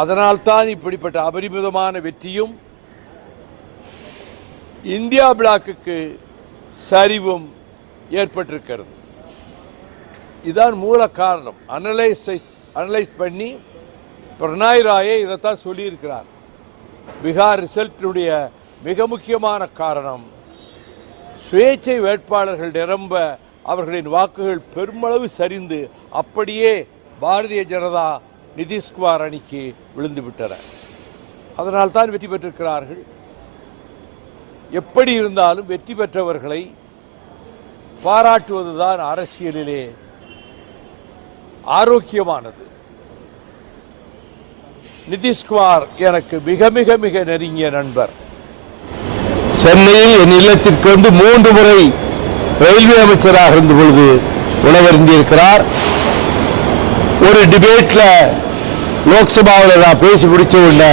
அதனால்தான் இப்படிப்பட்ட அபரிமிதமான வெற்றியும் இந்தியா பிளாக்குக்கு சரிவும் ஏற்பட்டிருக்கிறது. இதுதான் மூல காரணம். அனலைஸ் பண்ணி பிரணாய் ராயே இதைத்தான் சொல்லியிருக்கிறார். பீகார் ரிசல்ட்டினுடைய மிக முக்கியமான காரணம் சுயேட்சை வேட்பாளர்கள் நிரம்ப அவர்களின் வாக்குகள் பெருமளவு சரிந்து அப்படியே பாரதிய ஜனதா நிதிஷ்குமார் அணிக்கு விழுந்து விட்டனர். அதனால்தான் வெற்றி பெற்றிருக்கிறார்கள். எப்படி இருந்தாலும் வெற்றி பெற்றவர்களை பாராட்டுவதுதான் அரசியலிலே ஆரோக்கியமானது. நிதிஷ்குமார் எனக்கு மிக மிக மிக நெருங்கிய நண்பர். சென்னையில் என் இல்லத்திற்கு வந்து 3 முறை ரயில்வே அமைச்சராக இருந்த பொழுது உணவருந்திருக்கிறார். ஒரு டிபேட்ல லோக்சபாவில் நான் பேசி முடிச்ச உடனே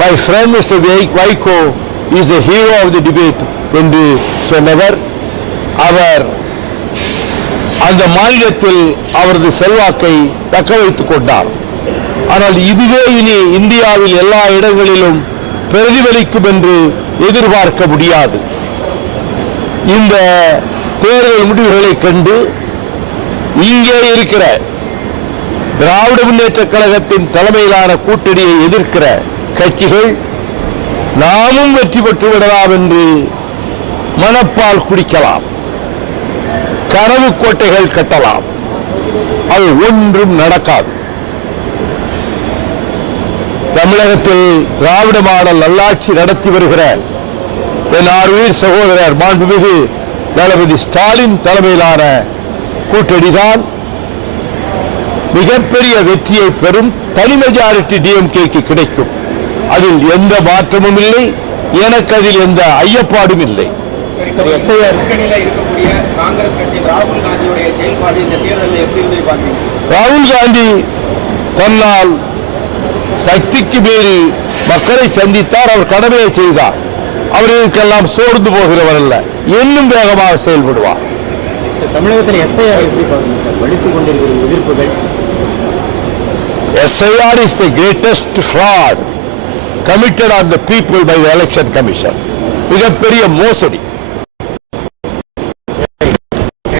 my friend mister Vaiko is the hero of the debate என்று சொன்னவர். அவர் அந்த மாநிலத்தில் அவரது செல்வாக்கை தக்க வைத்துக் கொண்டார். ஆனால் இதுவே இனி இந்தியாவில் எல்லா இடங்களிலும் பிரதிபலிக்கும் என்று எதிர்பார்க்க முடியாது. இந்த தேர்தல் முடிவுகளை கண்டு இங்கே இருக்கிற திராவிட முன்னேற்ற கழகத்தின் தலைமையிலான கூட்டணியை எதிர்க்கிற கட்சிகள் நாமும் வெற்றி பெற்று விடலாம் என்று மனப்பால் குடிக்கலாம், கனவு கோட்டைகள் கட்டலாம். அது ஒன்றும் நடக்காது. தமிழகத்தில் திராவிட மாடல் நல்லாட்சி நடத்தி வருகிற என் ஆர்வீர் சகோதரர் மாண்புமிகு தளபதி ஸ்டாலின் தலைமையிலான கூட்டணிதான் மிகப்பெரிய வெற்றியை பெறும். தனி மெஜாரிட்டி டிஎம்கேக்கு கிடைக்கும். அதில் எந்த மாற்றமும் இல்லை. எனக்கு அதில் எந்த ஐயப்பாடும் இல்லை. ராகுல் காந்தி தன்னால் சக்திக்கு மீறி மக்களை சந்தித்தார். அவர் கடமையை செய்தார். அவர்களுக்கெல்லாம் சோர்ந்து போகிறவர் அல்ல, இன்னும் வேகமாக செயல்படுவார். தமிழகத்தில் எஸ்ஐஆர் எப்படி பாருங்க சார்? வலித்துக் கொண்டிருக்கிற எதிர்ப்புகள். SIR is the greatest fraud committed on the people by the election commission. மிகப்பெரிய மோசடி.